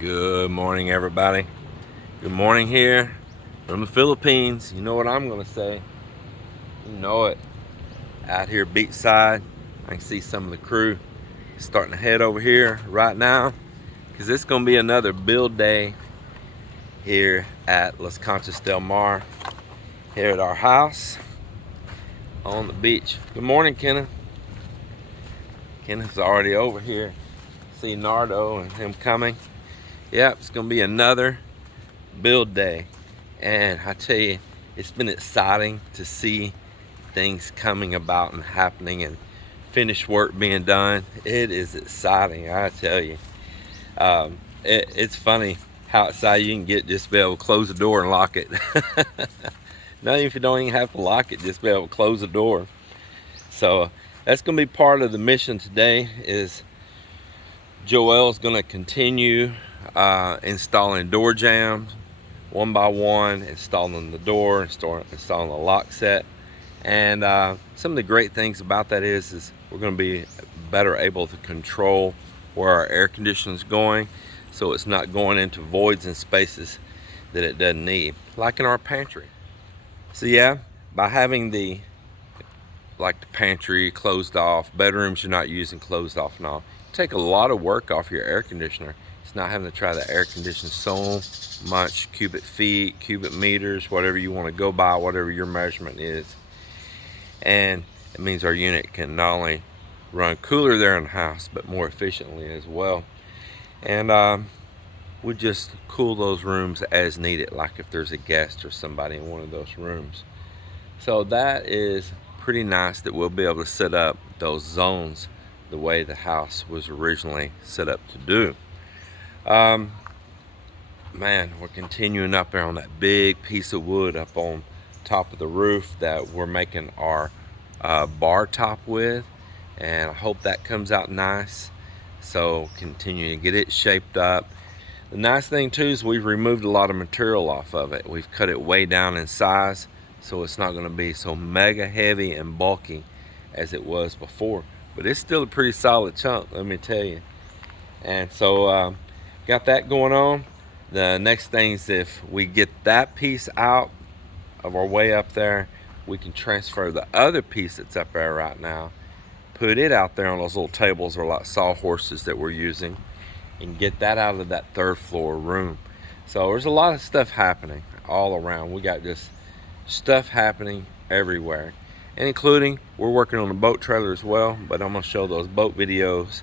Good morning, everybody. Good morning here from the Philippines. You know what I'm gonna say. You know it. Out here beachside, I can see some of the crew starting to head over here right now because it's gonna be another build day here at Las Conchas del Mar, here at our house on the beach. Good morning, Kenneth. Kenneth's already over here. See Nardo and him coming. Yep, it's gonna be another build day, and I tell you, it's been exciting to see things coming about and happening and finished work being done. It is exciting, I tell you. It's funny how excited you can get just to be able to close the door and lock it. Not even if you don't even have to lock it, just be able to close the door. So that's gonna be part of the mission today. Is Joel's gonna continue installing door jambs one by one, installing the door, installing the lock set. And some of the great things about that is we're going to be better able to control where our air conditioning is going, so it's not going into voids and spaces that it doesn't need, like in our pantry. So yeah, by having the pantry closed off, bedrooms you're not using closed off and all, take a lot of work off your air conditioner. It's not having to try to air condition so much cubic feet, cubic meters, whatever you want to go by, whatever your measurement is. And it means our unit can not only run cooler there in the house, but more efficiently as well. And we just cool those rooms as needed, like if there's a guest or somebody in one of those rooms. So that is pretty nice that we'll be able to set up those zones the way the house was originally set up to do. Man, we're continuing up there on that big piece of wood up on top of the roof that we're making our bar top with, and I hope that comes out nice. So continue to get it shaped up. The nice thing too is we've removed a lot of material off of it. We've cut it way down in size, so it's not going to be so mega heavy and bulky as it was before, but it's still a pretty solid chunk, let me tell you. And so got that going on. The next thing is, if we get that piece out of our way up there, we can transfer the other piece that's up there right now, put it out there on those little tables or like sawhorses that we're using, and get that out of that third floor room. So there's a lot of stuff happening all around. We got just stuff happening everywhere, and including we're working on a boat trailer as well, but I'm going to show those boat videos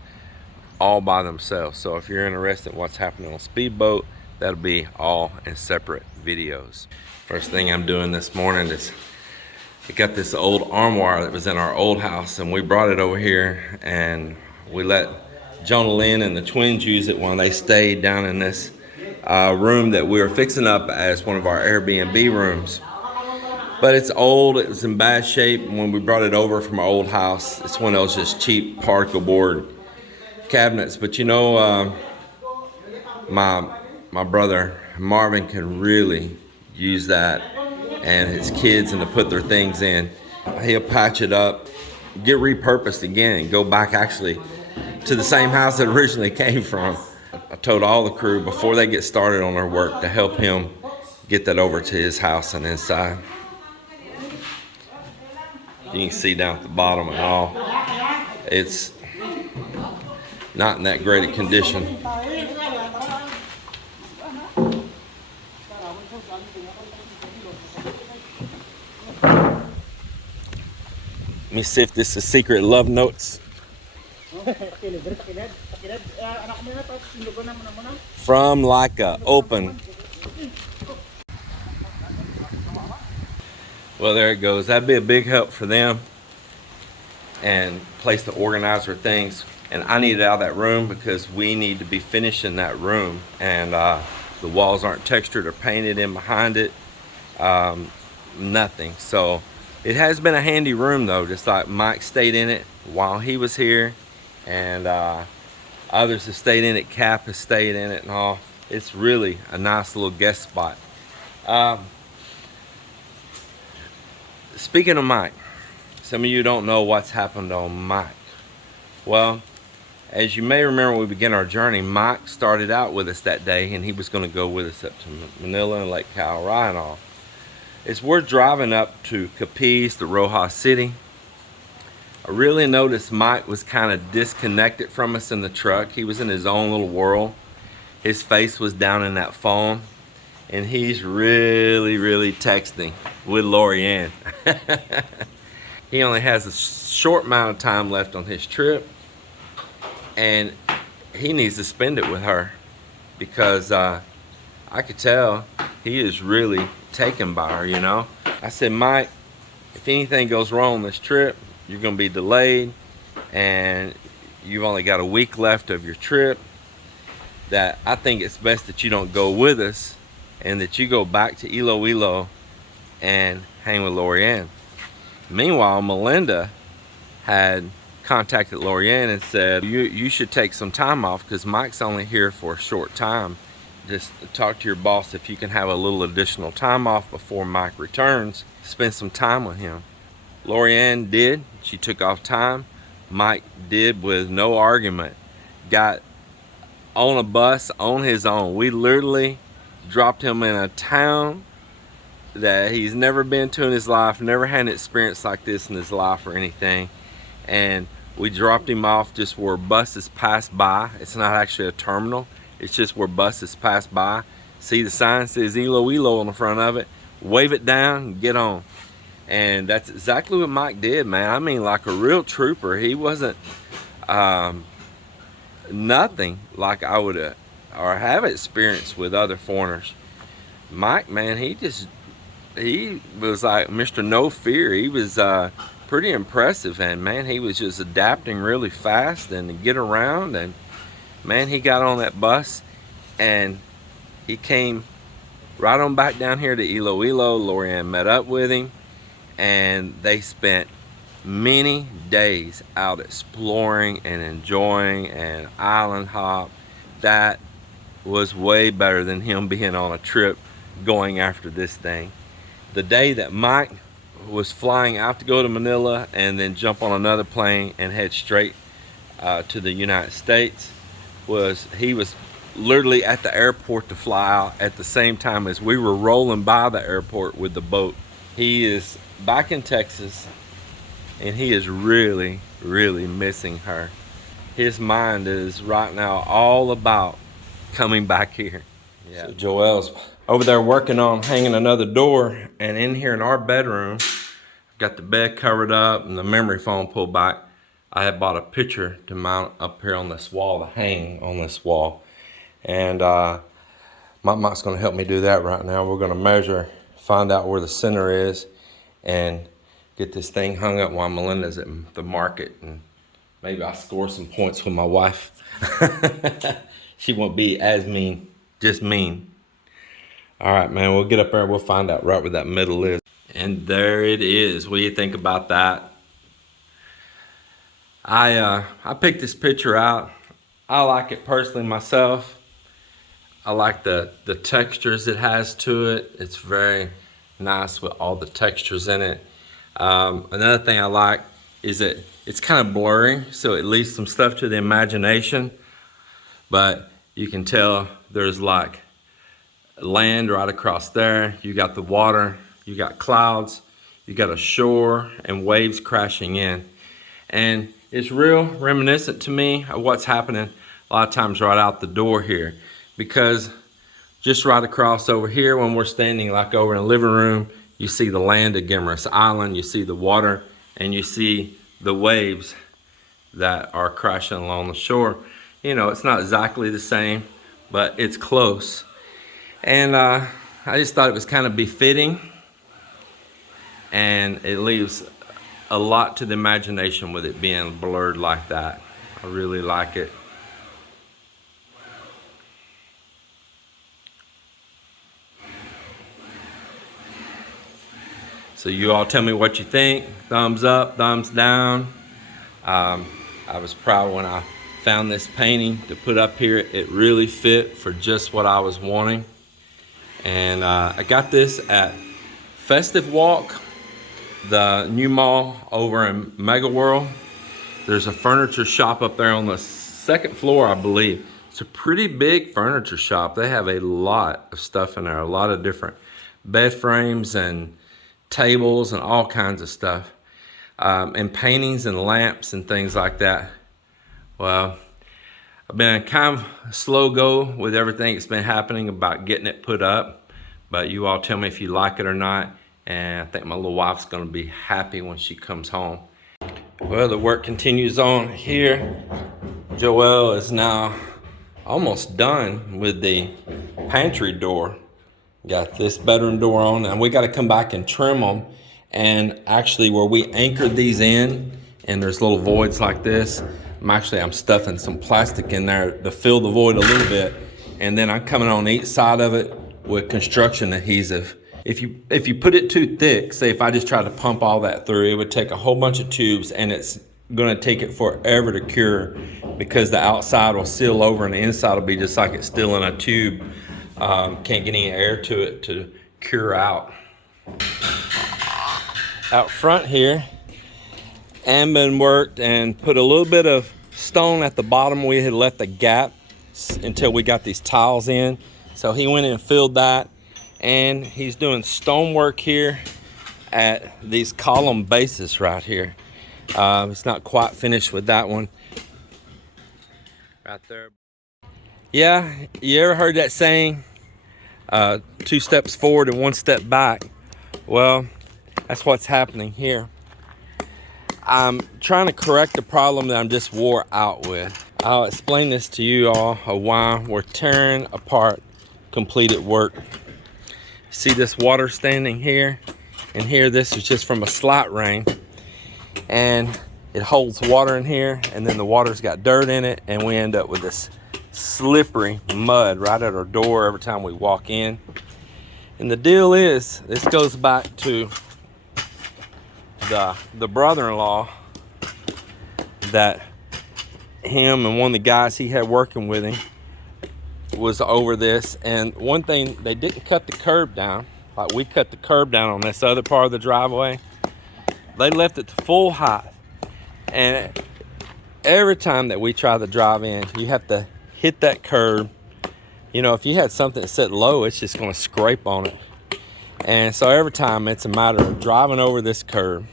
all by themselves. So if you're interested in what's happening on speedboat, that'll be all in separate videos. First thing I'm doing this morning is I got this old armoire that was in our old house, and we brought it over here and we let Jonah Lynn and the twins use it while they stayed down in this room that we were fixing up as one of our Airbnb rooms. But it's old, it was in bad shape when we brought it over from our old house. It's one of those just cheap particle board cabinets. But you know, my brother Marvin can really use that, and his kids, and to put their things in. He'll patch it up, get repurposed again, go back actually to the same house that originally came from. I told all the crew before they get started on their work to help him get that over to his house and inside. You can see down at the bottom and all, it's not in that great a condition. Let me see if this is secret love notes from like a open. Well, there it goes. That'd be a big help for them, and place to organize their things. And I need it out of that room because we need to be finishing that room, and the walls aren't textured or painted in behind it, nothing. So it has been a handy room though, just like Mike stayed in it while he was here, and others have stayed in it. Cap has stayed in it and all. It's really a nice little guest spot. Speaking of Mike, some of you don't know what's happened on Mike. Well, As you may remember when we began our journey, Mike started out with us that day, and he was going to go with us up to Manila and Lake Calray and all. As we're driving up to Capiz, the Rojas City, I really noticed Mike was kind of disconnected from us in the truck. He was in his own little world. His face was down in that phone, and he's really texting with Lorianne. He only has a short amount of time left on his trip, and he needs to spend it with her, because I could tell he is really taken by her, you know. I said, Mike, if anything goes wrong on this trip, you're gonna be delayed, and you've only got a week left of your trip, that I think it's best that you don't go with us, and that you go back to Iloilo and hang with Lorianne. Meanwhile, Melinda had contacted Lorianne and said, you should take some time off, because Mike's only here for a short time. Just talk to your boss if you can have a little additional time off before Mike returns. Spend some time with him. Lorianne did. She took off time. Mike did, with no argument. Got on a bus on his own. We literally dropped him in a town that he's never been to in his life, never had an experience like this in his life or anything. And we dropped him off just where buses pass by. It's not actually a terminal. It's just where buses pass by. See the sign says Iloilo on the front of it. Wave it down and get on. And that's exactly what Mike did, man. I mean, like a real trooper. He wasn't nothing like I would or have experienced with other foreigners. Mike, man, he was like Mr. No Fear. He was pretty impressive, and man, he was just adapting really fast and to get around. And man, he got on that bus and he came right on back down here to Iloilo. Lorianne met up with him, and they spent many days out exploring and enjoying and island hop. That was way better than him being on a trip going after this thing. The day that Mike was flying out to go to Manila and then jump on another plane and head straight to the United States, he was literally at the airport to fly out at the same time as we were rolling by the airport with the boat. He is back in Texas, and he is really missing her. His mind is right now all about coming back here. Yeah. So Joel's over there working on hanging another door, and in here in our bedroom, I've got the bed covered up and the memory foam pulled back. I had bought a picture to mount up here on this wall, to hang on this wall. And Mike's gonna help me do that right now. We're gonna measure, find out where the center is, and get this thing hung up while Melinda's at the market. And maybe I'll score some points with my wife. She won't be as mean, just mean. All right, man, we'll get up there and we'll find out right where that middle is. And there it is. What do you think about that? I picked this picture out. I like it personally myself. I like the textures it has to it. It's very nice with all the textures in it. Another thing I like is that it's kind of blurry, so it leaves some stuff to the imagination, but you can tell there's like land right across there. You got the water, you got clouds, you got a shore and waves crashing in. And it's real reminiscent to me of what's happening a lot of times right out the door here, because just right across over here, when we're standing like over in the living room, you see the land of Guimaras Island, you see the water, and you see the waves that are crashing along the shore. You know, it's not exactly the same, but it's close. And I just thought it was kind of befitting, and it leaves a lot to the imagination with it being blurred like that. I really like it. So you all tell me what you think. Thumbs up, thumbs down. I was proud when I found this painting to put up here. It really fit for just what I was wanting. And I got this at Festive Walk, the new mall over in Mega World. There's a furniture shop up there on the second floor, I believe. It's a pretty big furniture shop. They have a lot of stuff in there, a lot of different bed frames and tables and all kinds of stuff, and paintings and lamps and things like that. Well, I've been kind of a slow go with everything that's been happening about getting it put up, but you all tell me if you like it or not, and I think my little wife's gonna be happy when she comes home. Well, the work continues on here. Joelle is now almost done with the pantry door. Got this bedroom door on, and we got to come back and trim them. And actually, where we anchored these in, and there's little voids like this, I'm stuffing some plastic in there to fill the void a little bit, and then I'm coming on each side of it with construction adhesive. If you put it too thick, say if I just try to pump all that through, it would take a whole bunch of tubes, and it's gonna take it forever to cure, because the outside will seal over and the inside will be just like it's still in a tube. Can't get any air to it to cure out. Out front here, Amben worked and put a little bit of stone at the bottom. We had left a gap until we got these tiles in. So he went in and filled that, and he's doing stone work here at these column bases right here. It's not quite finished with that one. Right there. Yeah, you ever heard that saying, 2 steps forward and 1 step back? Well, that's what's happening here. I'm trying to correct the problem that I'm just wore out with. I'll explain this to you all of why we're tearing apart completed work. See this water standing here and here? This is just from a slight rain, and it holds water in here, and then the water's got dirt in it, and we end up with this slippery mud right at our door every time we walk in. And the deal is, this goes back to the brother-in-law, that him and one of the guys he had working with him was over this. And one thing, they didn't cut the curb down like we cut the curb down on this other part of the driveway. They left it to full height, and every time that we try to drive in, you have to hit that curb. You know, if you had something that set low, it's just going to scrape on it. And so every time it's a matter of driving over this curb.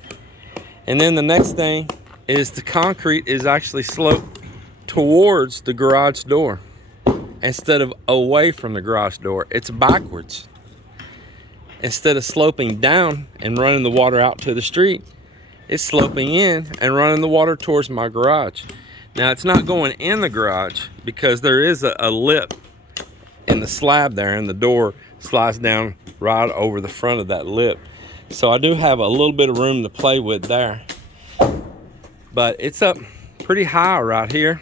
And then the next thing is the concrete is actually sloped towards the garage door instead of away from the garage door. It's backwards. Instead of sloping down and running the water out to the street, it's sloping in and running the water towards my garage. Now, it's not going in the garage because there is a lip in the slab there, and the door slides down right over the front of that lip. So I do have a little bit of room to play with there. But it's up pretty high right here.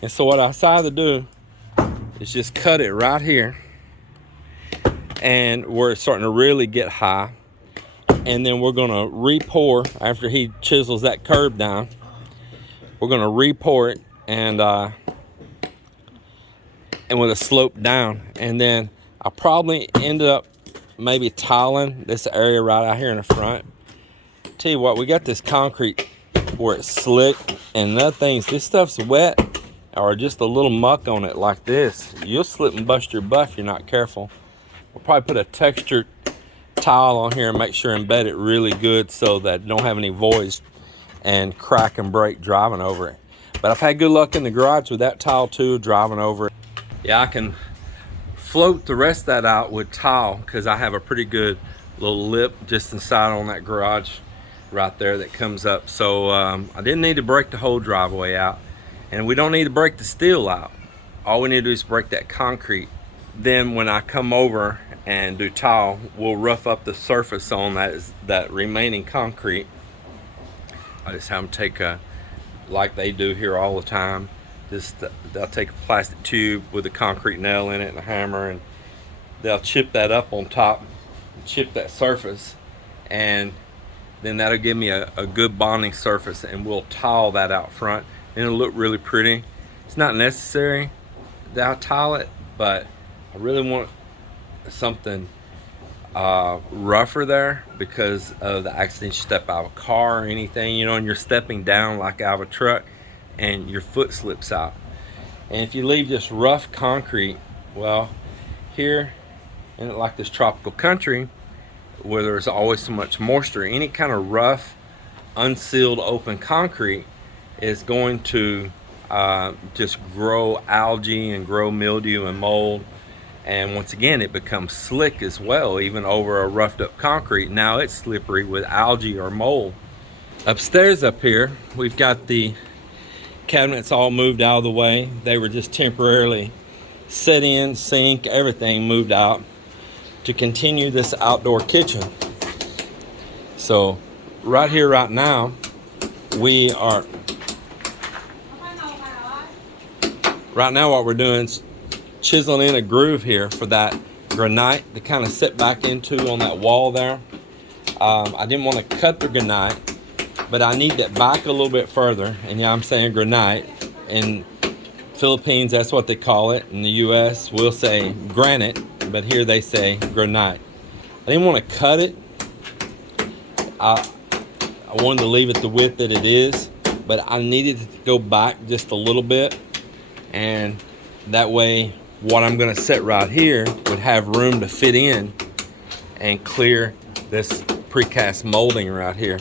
And so what I decided to do is just cut it right here, and where it's starting to really get high. And then we're gonna re-pour after he chisels that curb down. We're gonna re-pour it and with a slope down. And then I probably end up maybe tiling this area right out here in the front. Tell you what, we got this concrete where it's slick, and other things, this stuff's wet or just a little muck on it like this, you'll slip and bust your butt if you're not careful. We'll probably put a textured tile on here and make sure embed it really good so that it don't have any voids and crack and break driving over it. But I've had good luck in the garage with that tile too, driving over it. Yeah, I can float the rest of that out with tile because I have a pretty good little lip just inside on that garage right there that comes up. So I didn't need to break the whole driveway out, and we don't need to break the steel out. All we need to do is break that concrete. Then when I come over and do tile, we'll rough up the surface on that remaining concrete. I just have them take like they do here all the time. They'll take a plastic tube with a concrete nail in it and a hammer, and they'll chip that up on top, chip that surface, and then that'll give me a good bonding surface, and we'll tile that out front, and it'll look really pretty. It's not necessary that I tile it, but I really want something rougher there because of the accident. You step out of a car or anything, you know, and you're stepping down like out of a truck and your foot slips out. And if you leave just rough concrete, well, here in like this tropical country where there's always so much moisture, any kind of rough, unsealed, open concrete is going to just grow algae and grow mildew and mold. And once again, it becomes slick as well, even over a roughed up concrete. Now it's slippery with algae or mold. Upstairs up here, we've got the cabinets all moved out of the way. They were just temporarily set in, sink, everything moved out to continue this outdoor kitchen. So right here, right now, we are, right now what we're doing is chiseling in a groove here for that granite to kind of sit back into on that wall there. I didn't want to cut the granite, but I need that back a little bit further. And yeah, I'm saying granite. In Philippines, that's what they call it. In the US, we'll say granite, but here they say granite. I didn't want to cut it. I wanted to leave it the width that it is, but I needed to go back just a little bit, and that way what I'm going to set right here would have room to fit in and clear this precast molding right here.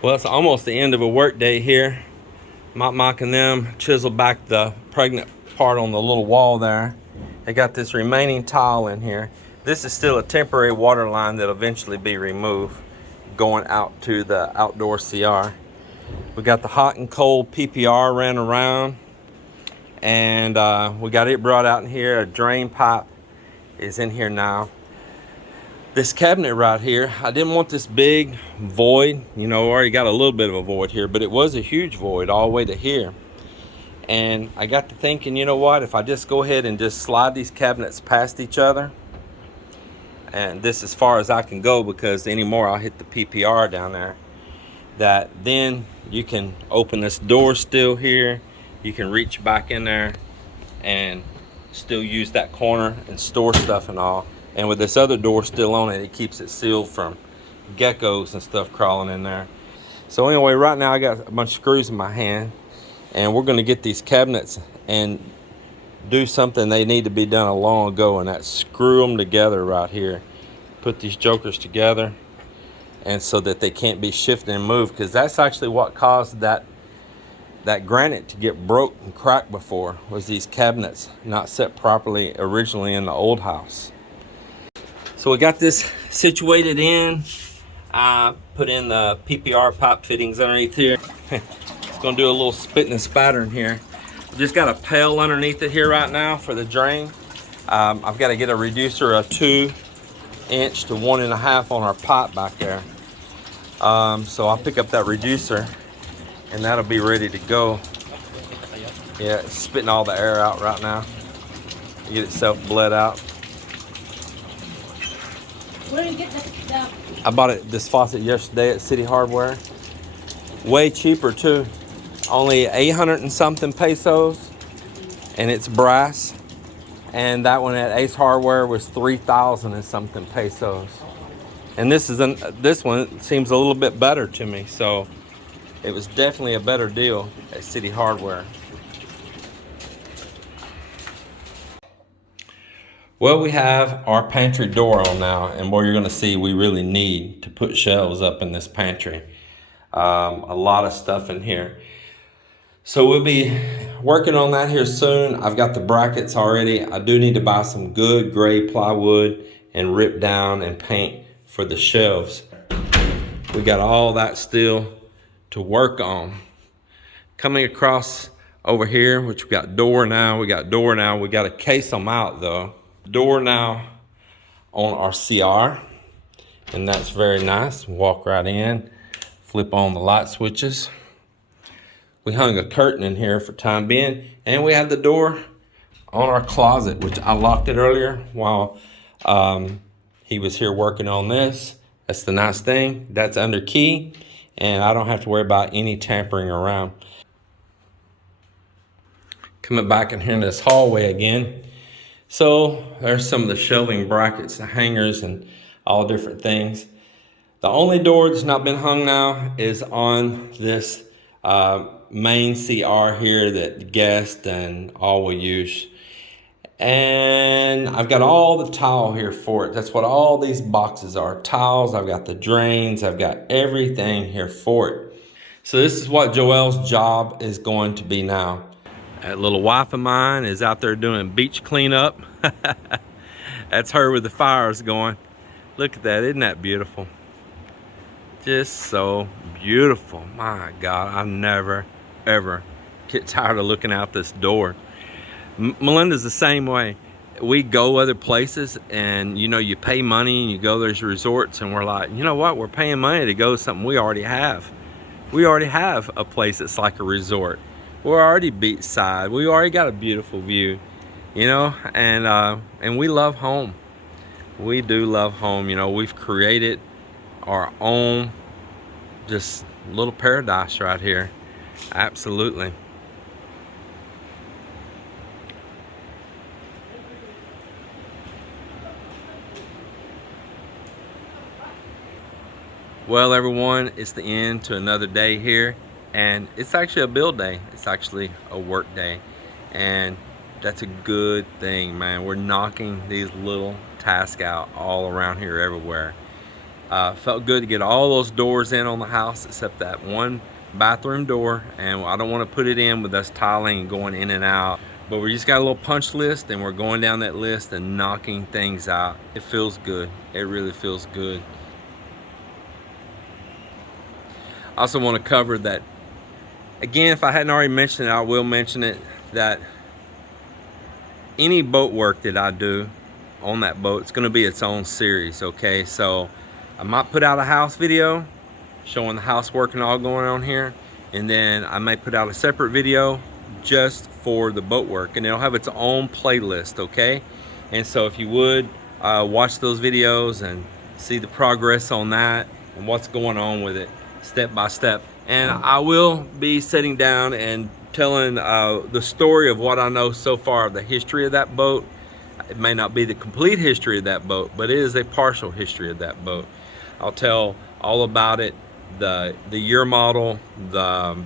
Well, it's almost the end of a work day here. Mike and them chisel back the pregnant part on the little wall there. They got this remaining tile in here. This is still a temporary water line that'll eventually be removed, going out to the outdoor CR. We got the hot and cold PPR ran around, and we got it brought out in here. A drain pipe is in here now. This cabinet right here, I didn't want this big void. You know, already got a little bit of a void here, but it was a huge void all the way to here. And I got to thinking, you know what, if I just go ahead and just slide these cabinets past each other, and this as far as I can go, because anymore I'll hit the PPR down there, that then you can open this door still here. You can reach back in there and still use that corner and store stuff and all. And with this other door still on it, it keeps it sealed from geckos and stuff crawling in there. So anyway, right now I got a bunch of screws in my hand, and we're going to get these cabinets and do something they need to be done a long ago, and that's screw them together right here. Put these jokers together, and so that they can't be shifted and moved, because that's actually what caused that granite to get broke and cracked before, was these cabinets not set properly originally in the old house. So we got this situated in. I put in the PPR pipe fittings underneath here. It's gonna do a little spitting and spattering here. Just got a pail underneath it here right now for the drain. I've got to get a reducer, a 2" to 1.5" on our pipe back there. So I'll pick up that reducer, and that'll be ready to go. Yeah, it's spitting all the air out right now. Get itself bled out. Where did you get this? I bought this faucet yesterday at City Hardware. Way cheaper too. Only 800 and something pesos, and it's brass. And that one at Ace Hardware was 3,000 and something pesos. And this one seems a little bit better to me, so it was definitely a better deal at City Hardware. Well, we have our pantry door on now, and what you're going to see, we really need to put shelves up in this pantry. A lot of stuff in here. So we'll be working on that here soon. I've got the brackets already. I do need to buy some good gray plywood and rip down and paint for the shelves. We got all that still to work on. Coming across over here, which we got door now. We got to case them out though. Door now on our CR, and that's very nice. Walk right in, flip on the light switches. We hung a curtain in here for time being, and we have the door on our closet, which I locked it earlier while he was here working on this. That's the nice thing. That's under key, and I don't have to worry about any tampering around. Coming back in here in this hallway again. So there's some of the shelving brackets, the hangers, and all different things. The only door that's not been hung now is on this main CR here that guests and all will use. And I've got all the tile here for it. That's what all these boxes are, tiles. I've got the drains, I've got everything here for it. So this is what Joelle's job is going to be now. That little wife of mine is out there doing beach cleanup. That's her with the fires going. Look at that, isn't that beautiful? Just so beautiful. My God, I never, ever get tired of looking out this door. Melinda's the same way. We go other places and you know, you pay money and you go there's resorts and we're like, you know what, we're paying money to go to something we already have. We already have a place that's like a resort. We're already beachside. We already got a beautiful view, you know, and we love home. We do love home. You know, we've created our own just little paradise right here. Absolutely. Well, everyone, it's the end to another day here, and it's actually a build day. It's actually a work day, and that's a good thing, man. We're knocking these little tasks out all around here everywhere. Felt good to get all those doors in on the house except that one bathroom door, and I don't want to put it in with us tiling and going in and out, but we just got a little punch list and we're going down that list and knocking things out. It feels good. It really feels good. I also want to cover that again, if I hadn't already mentioned it, I will mention it, that any boat work that I do on that boat, it's going to be its own series. Okay, so I might put out a house video showing the house work and all going on here, and then I may put out a separate video just for the boat work, and it'll have its own playlist. Okay, and so if you would watch those videos and see the progress on that and what's going on with it step by step. And I will be sitting down and telling the story of what I know so far of the history of that boat. It may not be the complete history of that boat, but it is a partial history of that boat. I'll tell all about it, the year model, the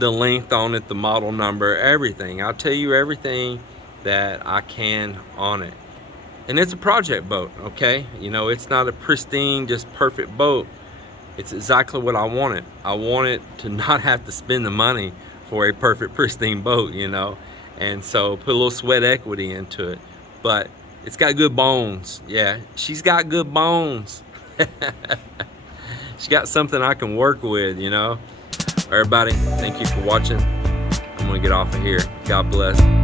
length on it, the model number, everything. I'll tell you everything that I can on it. And it's a project boat, okay? You know, it's not a pristine, just perfect boat. It's exactly what I wanted. I wanted to not have to spend the money for a perfect, pristine boat, you know? And so put a little sweat equity into it. But it's got good bones. Yeah, she's got good bones. She's got something I can work with, you know? Everybody, thank you for watching. I'm gonna get off of here. God bless.